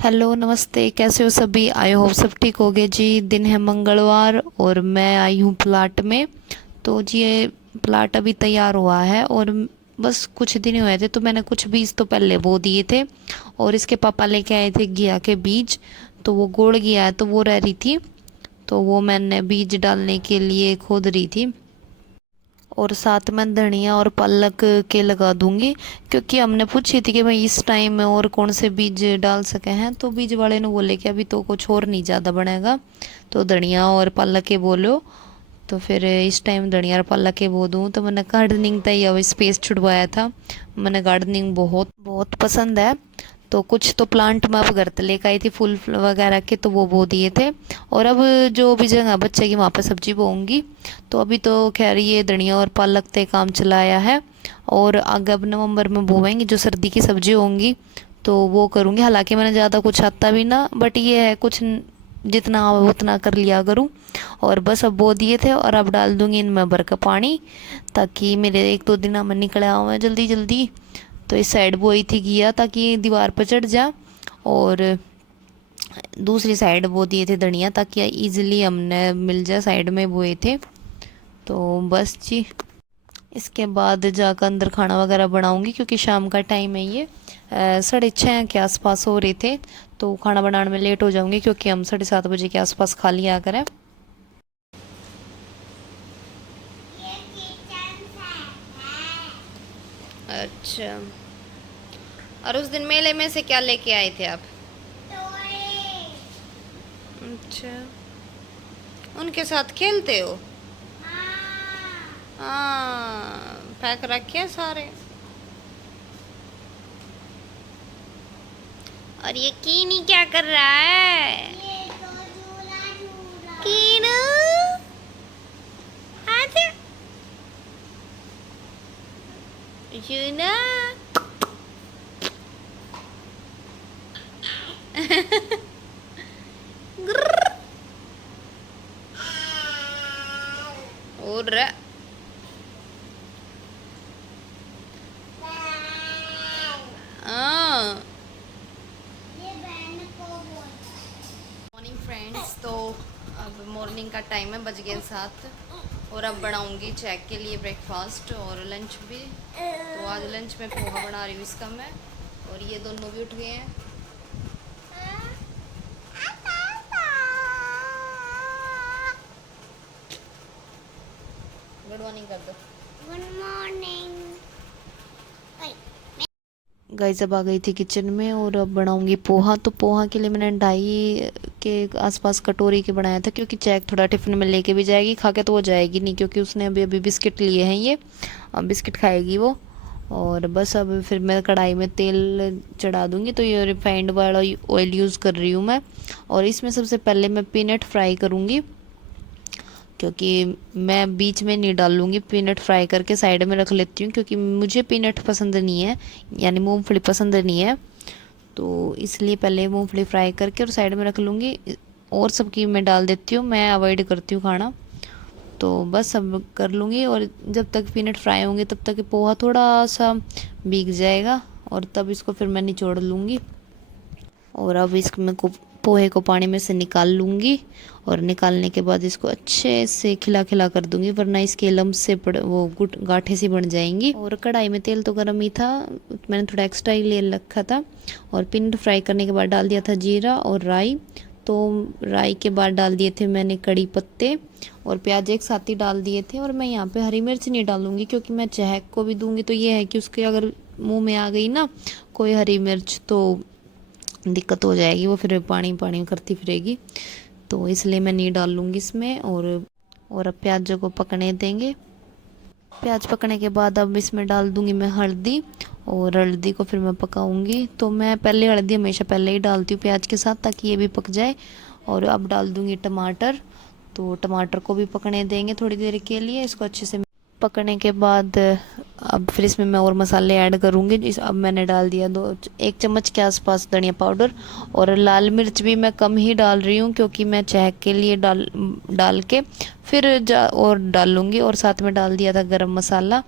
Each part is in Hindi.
हेलो नमस्ते, कैसे हो सभी। आई होप सब ठीक होगे जी। दिन है मंगलवार और मैं आई हूँ प्लाट में। तो जी ये प्लाट अभी तैयार हुआ है और बस कुछ दिन हुए थे, तो मैंने कुछ बीज तो पहले बो दिए थे और इसके पापा लेके आए थे घिया के बीज। तो वो गोड़ गया है तो वो रह रही थी, तो वो मैंने बीज डालने के लिए खोद रही थी। और साथ में धनिया और पालक के लगा दूंगी, क्योंकि हमने पूछी थी कि भाई इस टाइम में और कौन से बीज डाल सके हैं, तो बीज वाले ने बोले कि अभी तो कुछ और नहीं ज़्यादा बनेगा, तो धनिया और पालक के बोलो। तो फिर इस टाइम धनिया और पालक के बो दूँ। तो मैंने गार्डनिंग तय अब स्पेस छुड़वाया था। मैंने गार्डनिंग बहुत बहुत पसंद है। तो कुछ तो प्लांट मैं अब घर पे लेकर आई थी, फूल वगैरह के, तो वो बो दिए थे। और अब जो भी जगह बचेगी वहाँ पे सब्जी बोऊंगी। तो अभी तो खैर ये धनिया और पालक ते काम चलाया है, और आगे अब नवंबर में बोएंगे जो सर्दी की सब्जी होंगी, तो वो करूँगी। हालांकि मैंने ज़्यादा कुछ आता भी ना, बट ये है कुछ जितना आवे उतना कर लिया करूँ। और बस अब बो दिए थे और अब डाल दूंगी इनमें भर का पानी, ताकि मेरे एक दो दिन में निकल आऊँ जल्दी जल्दी। तो इस साइड बोई थी घिया ताकि दीवार पर चढ़ जा, और दूसरी साइड बो दिए थे धनिया ताकि इजीली हमने मिल जाए, साइड में बोए थे। तो बस जी, इसके बाद जाकर अंदर खाना वगैरह बनाऊंगी, क्योंकि शाम का टाइम है ये। 6:30 के आसपास हो रहे थे, तो खाना बनाने में लेट हो जाऊंगी, क्योंकि हम 7:30 बजे के आसपास खा लिया करें। अच्छा, और उस दिन मेले में से क्या लेके आए थे आप? अच्छा, उनके साथ खेलते हो? हाँ, पैक रखे सारे। और ये कीनी क्या कर रहा है? कीनू, आजा। यूना। ग्रर। और हाँ, मॉर्निंग फ्रेंड्स। तो अब मॉर्निंग का टाइम है, बज गए 7। और अब बनाऊंगी चेक के लिए ब्रेकफास्ट और लंच भी। तो आज लंच में पोहा बना रही हूँ इसका मैं। और ये दोनों भी उठ गए हैं। गुड मॉर्निंग कर दो। Good morning. गाइस अब आ गई थी किचन में और अब बनाऊंगी पोहा। तो पोहा के लिए मैंने 2.5 के आसपास कटोरी के बनाया था, क्योंकि चैक थोड़ा टिफिन में लेके भी जाएगी, खा के तो वो जाएगी नहीं, क्योंकि उसने अभी अभी बिस्किट लिए हैं ये। अब बिस्किट खाएगी वो। और बस अब फिर मैं कढ़ाई में तेल चढ़ा दूंगी। तो ये रिफाइंड वाला ऑयल यूज़ कर रही हूँ मैं। और इसमें सबसे पहले मैं पीनट फ्राई करूँगी, क्योंकि मैं बीच में नहीं डालूंगी। पीनट फ्राई करके साइड में रख लेती हूँ, क्योंकि मुझे पीनट पसंद नहीं है, यानी मूंगफली पसंद नहीं है। तो इसलिए पहले मूंगफली फ्राई करके और साइड में रख लूँगी। और सबकी मैं डाल देती हूँ, मैं अवॉइड करती हूँ खाना। तो बस सब कर लूँगी, और जब तक पीनट फ्राई होंगे तब तक पोहा थोड़ा सा भीग जाएगा, और तब इसको फिर मैं निचोड़ लूँगी। और अब इसमें को पोहे को पानी में से निकाल लूँगी, और निकालने के बाद इसको अच्छे से खिला खिला कर दूँगी, वरना इसके लम्ब से वो गुट गाठे सी बन जाएंगी। और कढ़ाई में तेल तो गर्म ही था, मैंने थोड़ा एक्स्ट्रा ही ले रखा था। और पिंड फ्राई करने के बाद डाल दिया था जीरा और राई। तो राई के बाद डाल दिए थे मैंने कड़ी पत्ते, और प्याज एक साथ ही डाल दिए थे। और मैं यहाँ पे हरी मिर्च नहीं डालूंगी, क्योंकि मैं चहक को भी दूंगी, तो ये है कि उसके अगर मुंह में आ गई ना कोई हरी मिर्च, तो दिक्कत हो जाएगी, वो फिर पानी पानी करती फिरेगी। तो इसलिए मैं नहीं डाल लूँगी इसमें। और अब प्याज को पकने देंगे। प्याज पकने के बाद अब इसमें डाल दूँगी मैं हल्दी, और हल्दी को फिर मैं पकाऊंगी। तो मैं पहले हल्दी हमेशा पहले ही डालती हूँ प्याज के साथ, ताकि ये भी पक जाए। और अब डाल दूँगी टमाटर। तो टमाटर को भी पकने देंगे थोड़ी देर के लिए, इसको अच्छे से पकने के बाद अब फिर इसमें मैं और मसाले ऐड करूँगी। अब मैंने डाल दिया 1 चम्मच के आसपास धनिया पाउडर। और लाल मिर्च भी मैं कम ही डाल रही हूँ, क्योंकि मैं चहक के लिए डाल के फिर और डाल लूँगी। और साथ में डाल दिया था गरम मसाला।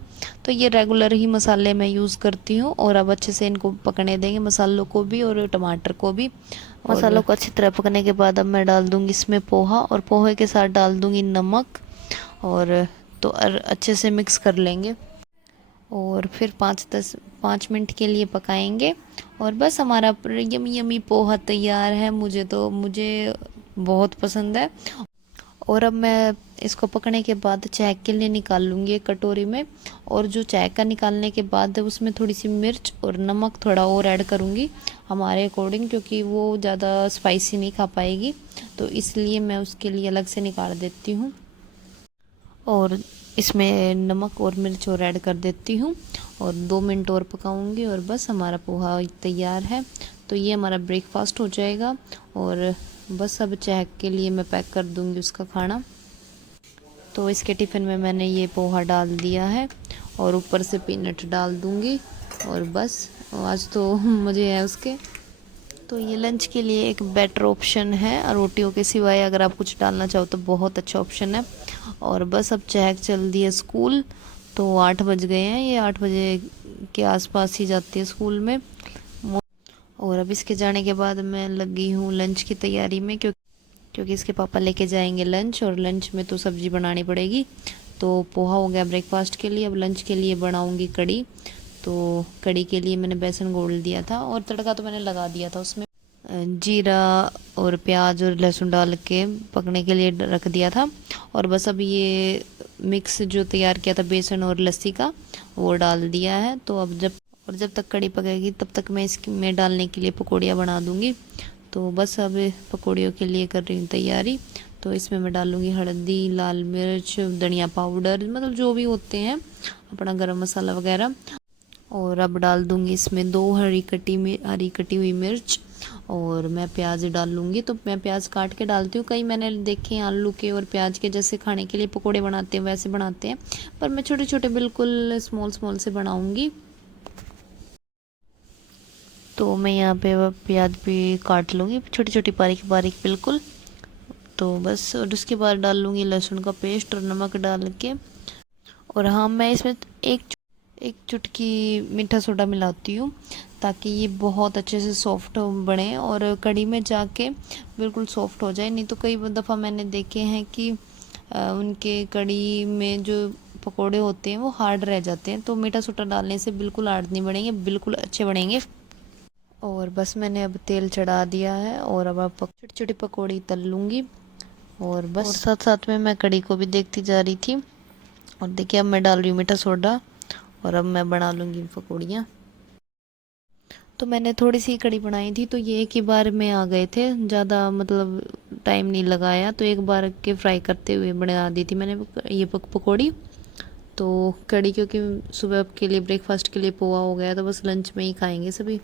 तो ये रेगुलर ही मसाले मैं यूज़ करती हूँ। और अब अच्छे से इनको पकने देंगे, मसालों को भी और टमाटर को भी। मसालों को अच्छी तरह पकने के बाद अब मैं डाल दूँगी इसमें पोहा, और पोहे के साथ डाल दूँगी नमक, और तो अच्छे से मिक्स कर लेंगे और फिर 5 मिनट के लिए पकाएंगे। और बस हमारा यमी यमी पोहा तैयार है। मुझे बहुत पसंद है। और अब मैं इसको पकने के बाद चैक के लिए निकाल लूँगी एक कटोरी में। और जो चैक का निकालने के बाद उसमें थोड़ी सी मिर्च और नमक थोड़ा और ऐड करूँगी हमारे अकॉर्डिंग, क्योंकि वो ज़्यादा स्पाइसी नहीं खा पाएगी, तो इसलिए मैं उसके लिए अलग से निकाल देती हूँ। और इसमें नमक और मिर्च और ऐड कर देती हूँ और 2 मिनट और पकाऊंगी और बस हमारा पोहा तैयार है। तो ये हमारा ब्रेकफास्ट हो जाएगा। और बस अब चहक के लिए मैं पैक कर दूँगी उसका खाना। तो इसके टिफ़िन में मैंने ये पोहा डाल दिया है और ऊपर से पीनट डाल दूँगी। और बस आज तो मज़े हैं उसके। तो ये लंच के लिए एक बेटर ऑप्शन है, रोटियों के सिवाय अगर आप कुछ डालना चाहो तो बहुत अच्छा ऑप्शन है। और बस अब चहक चल दी है स्कूल, तो 8 बज गए हैं, ये 8 बजे के आसपास ही जाती है स्कूल में। और अब इसके जाने के बाद मैं लगी हूँ लंच की तैयारी में, क्योंकि इसके पापा लेके जाएंगे लंच, और लंच में तो सब्ज़ी बनानी पड़ेगी। तो पोहा हो गया ब्रेकफास्ट के लिए, अब लंच के लिए बनाऊँगी कड़ी। तो कड़ी के लिए मैंने बेसन घोल दिया था और तड़का तो मैंने लगा दिया था, उसमें जीरा और प्याज और लहसुन डाल के पकने के लिए रख दिया था। और बस अब ये मिक्स जो तैयार किया था बेसन और लस्सी का, वो डाल दिया है। तो अब जब तक कड़ी पकेगी तब तक मैं इसमें डालने के लिए पकौड़ियाँ बना दूँगी। तो बस अब पकौड़ियों के लिए कर रही हूँ तैयारी। तो इसमें मैं डालूँगी हल्दी, लाल मिर्च, धनिया पाउडर, मतलब जो भी होते हैं अपना गरम मसाला वगैरह। और अब डाल दूँगी इसमें 2 हरी कटी हुई मिर्च, और मैं प्याज डाल लूँगी। तो मैं प्याज काट के डालती हूँ। कई मैंने देखे हैं आलू के और प्याज के जैसे खाने के लिए पकोड़े बनाते हैं वैसे बनाते हैं, पर मैं छोटे छोटे बिल्कुल स्मॉल से बनाऊँगी। तो मैं यहाँ पे प्याज भी काट लूँगी छोटी छोटी बारीक बारीक बिल्कुल। तो बस, और उसके बाद डाल लूँगी लहसुन का पेस्ट और नमक डाल के। और हाँ, मैं इसमें एक चुटकी मीठा सोडा मिलाती हूँ, ताकि ये बहुत अच्छे से सॉफ्ट बने और कढ़ी में जाके बिल्कुल सॉफ्ट हो जाए। नहीं तो कई दफ़ा मैंने देखे हैं कि उनके कढ़ी में जो पकोड़े होते हैं वो हार्ड रह जाते हैं। तो मीठा सोडा डालने से बिल्कुल हार्ड नहीं बनेंगे, बिल्कुल अच्छे बनेंगे। और बस मैंने अब तेल चढ़ा दिया है और अब छोटी छोटी पकौड़ी तल लूँगी। और बस, और साथ साथ में मैं कढ़ी को भी देखती जा रही थी। और देखिए अब मैं डाल रही हूँ मीठा सोडा, और अब मैं बना लूँगी पकौड़ियाँ। तो मैंने थोड़ी सी कड़ी बनाई थी, तो ये एक ही बार में आ गए थे, ज़्यादा मतलब टाइम नहीं लगाया। तो एक बार के फ्राई करते हुए बना दी थी मैंने ये पकौड़ी। तो कड़ी क्योंकि सुबह के लिए ब्रेकफास्ट के लिए पोहा हो गया, तो बस लंच में ही खाएंगे सभी।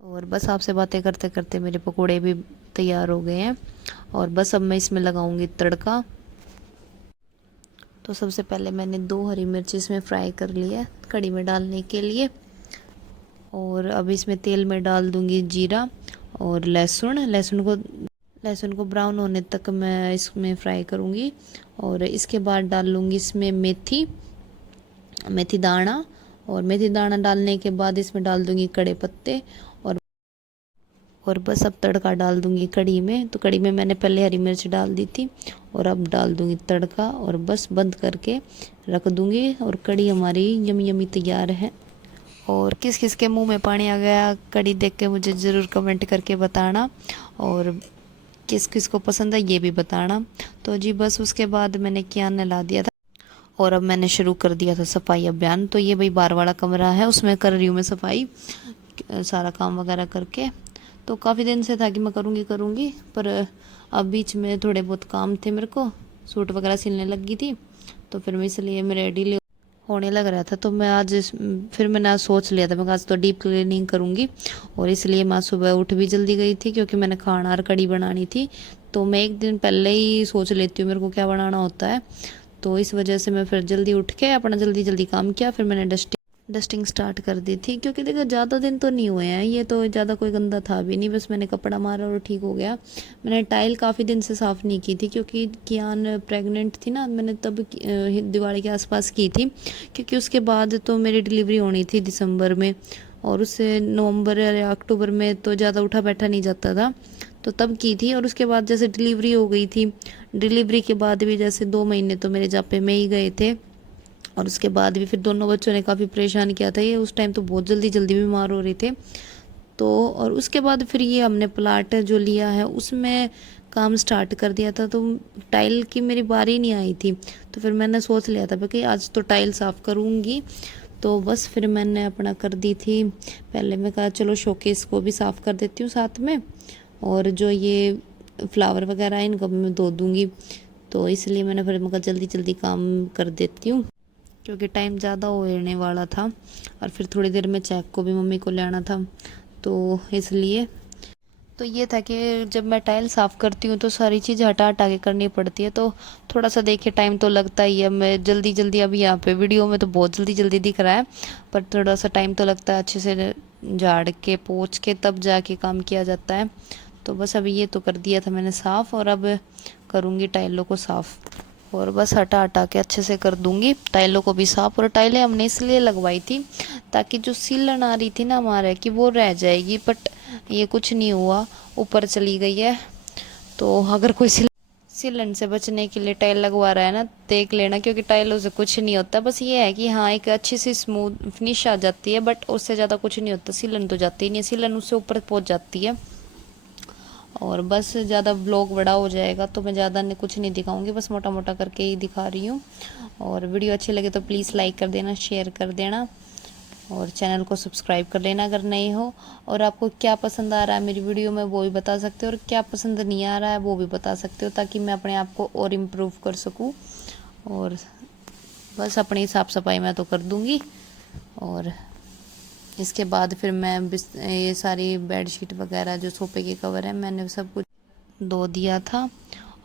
और बस आपसे बातें करते करते मेरे पकोड़े भी तैयार हो गए हैं। और बस अब मैं इसमें लगाऊंगी तड़का। तो सबसे पहले मैंने 2 हरी मिर्च इसमें फ्राई कर लिया कड़ी में डालने के लिए। और अब इसमें तेल में डाल दूंगी जीरा और लहसुन को ब्राउन होने तक मैं इसमें फ्राई करूंगी। और इसके बाद डाल लूँगी इसमें मेथी दाना। और मेथी दाना डालने के बाद इसमें डाल दूंगी कड़े पत्ते। और बस अब तड़का डाल दूंगी कड़ी में। तो कड़ी में मैंने पहले हरी मिर्च डाल दी थी, और अब डाल दूंगी तड़का, और बस बंद करके रख दूंगी। और कड़ी हमारी यमी यमी तैयार है। और किस किस के मुंह में पानी आ गया कड़ी देख के मुझे ज़रूर कमेंट करके बताना, और किस किस को पसंद है ये भी बताना। तो जी बस उसके बाद मैंने कियान नहला दिया था, और अब मैंने शुरू कर दिया था सफाई अभियान। तो ये भाई बाहर वाला कमरा है, उसमें कर रही हूँ मैं सफाई, सारा काम वगैरह करके। तो काफ़ी दिन से था कि मैं करूँगी, पर अब बीच में थोड़े बहुत काम थे मेरे को, सूट वगैरह सिलने लगी थी, तो फिर मैं इसलिए मेरे डिले होने लग रहा था। तो मैं फिर मैंने आज सोच लिया था मैं आज तो डीप क्लीनिंग करूँगी। और इसलिए मैं सुबह उठ भी जल्दी गई थी, क्योंकि मैंने खाना और कड़ी बनानी थी। तो मैं एक दिन पहले ही सोच लेती हूँ मेरे को क्या बनाना होता है। तो इस वजह से मैं फिर जल्दी उठ के अपना जल्दी काम किया। फिर मैंने डस्टिंग स्टार्ट कर दी थी, क्योंकि देखो ज़्यादा दिन तो नहीं हुए हैं, ये तो ज़्यादा कोई गंदा था भी नहीं, बस मैंने कपड़ा मारा और ठीक हो गया। मैंने टाइल काफ़ी दिन से साफ़ नहीं की थी, क्योंकि कियान प्रेग्नेंट थी ना, मैंने तब दिवाली के आसपास की थी, क्योंकि उसके बाद तो मेरी डिलीवरी होनी थी दिसंबर में, और उससे नवंबर या अक्टूबर में तो ज़्यादा उठा बैठा नहीं जाता था, तो तब की थी। और उसके बाद जैसे डिलीवरी हो गई थी, डिलीवरी के बाद भी जैसे 2 महीने तो मेरे जापे में ही गए थे, और उसके बाद भी फिर दोनों बच्चों ने काफ़ी परेशान किया था, ये उस टाइम तो बहुत जल्दी जल्दी बीमार हो रहे थे। तो और उसके बाद फिर ये हमने प्लाट जो लिया है उसमें काम स्टार्ट कर दिया था, तो टाइल की मेरी बारी नहीं आई थी, तो फिर मैंने सोच लिया था कि आज तो टाइल साफ़ करूँगी। तो बस फिर मैंने अपना कर दी थी। पहले मैं कहा चलो शोकेस को भी साफ़ कर देती हूँ साथ में, और जो ये फ्लावर वगैरह है इनको भी मैं धो दूँगी, तो इसलिए मैंने फिर मैं कहा जल्दी जल्दी काम कर देती हूँ, क्योंकि टाइम ज़्यादा होने वाला था, और फिर थोड़ी देर में चेक को भी मम्मी को ले आना था, तो इसलिए। तो ये था कि जब मैं टाइल साफ़ करती हूँ तो सारी चीज़ हटा हटा के करनी पड़ती है, तो थोड़ा सा देखिए टाइम तो लगता ही है। मैं जल्दी जल्दी अभी यहाँ पे वीडियो में तो बहुत जल्दी जल्दी दिख रहा है, पर थोड़ा सा टाइम तो लगता है, अच्छे से झाड़ के पोंछ के तब जाके काम किया जाता है। तो बस अभी ये तो कर दिया था मैंने साफ़, और अब करूँगी टाइलों को साफ़, और बस हटा हटा के अच्छे से कर दूंगी टाइलों को भी साफ। और टाइलें हमने इसलिए लगवाई थी ताकि जो सीलन आ रही थी ना हमारे कि वो रह जाएगी, बट ये कुछ नहीं हुआ, ऊपर चली गई है। तो अगर कोई सीलन से बचने के लिए टाइल लगवा रहा है ना, देख लेना, क्योंकि टाइलों से कुछ नहीं होता, बस ये है कि हाँ एक अच्छी सी स्मूथ फिनिश आ जाती है, बट उससे ज़्यादा कुछ नहीं होता। सीलन तो जाती ही नहीं है, सीलन उससे ऊपर पहुँच जाती है। और बस ज़्यादा ब्लॉग बड़ा हो जाएगा तो मैं ज़्यादा कुछ नहीं दिखाऊंगी, बस मोटा मोटा करके ही दिखा रही हूँ। और वीडियो अच्छी लगे तो प्लीज़ लाइक कर देना, शेयर कर देना, और चैनल को सब्सक्राइब कर लेना अगर नए हो। और आपको क्या पसंद आ रहा है मेरी वीडियो में वो भी बता सकते हो, और क्या पसंद नहीं आ रहा है वो भी बता सकते हो, ताकि मैं अपने आप को और इम्प्रूव कर सकूँ। और बस अपनी साफ़ सफाई मैं तो कर दूँगी, और इसके बाद फिर मैं ये सारी बेडशीट वगैरह जो सोफे के कवर है मैंने सब कुछ धो दिया था,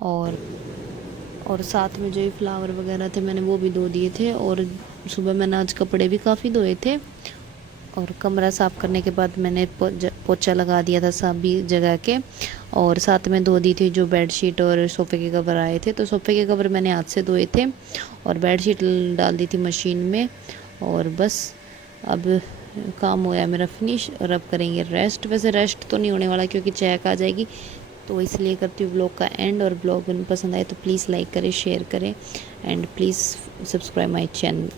और साथ में जो ये फ्लावर वगैरह थे मैंने वो भी धो दिए थे। और सुबह मैंने आज कपड़े भी काफ़ी धोए थे, और कमरा साफ़ करने के बाद मैंने पोछा लगा दिया था सभी जगह के, और साथ में धो दी थी जो बेडशीट और सोफ़े के कवर आए थे। तो सोफ़े के कवर मैंने हाथ से धोए थे, और बेडशीट डाल दी थी मशीन में। और बस अब काम होया मेरा फिनिश, और अब करेंगे रेस्ट। वैसे रेस्ट तो नहीं होने वाला क्योंकि चेक आ जाएगी, तो इसलिए करती हूँ ब्लॉग का एंड। और ब्लॉग पसंद आए तो प्लीज़ लाइक करें, शेयर करें, and please subscribe my channel.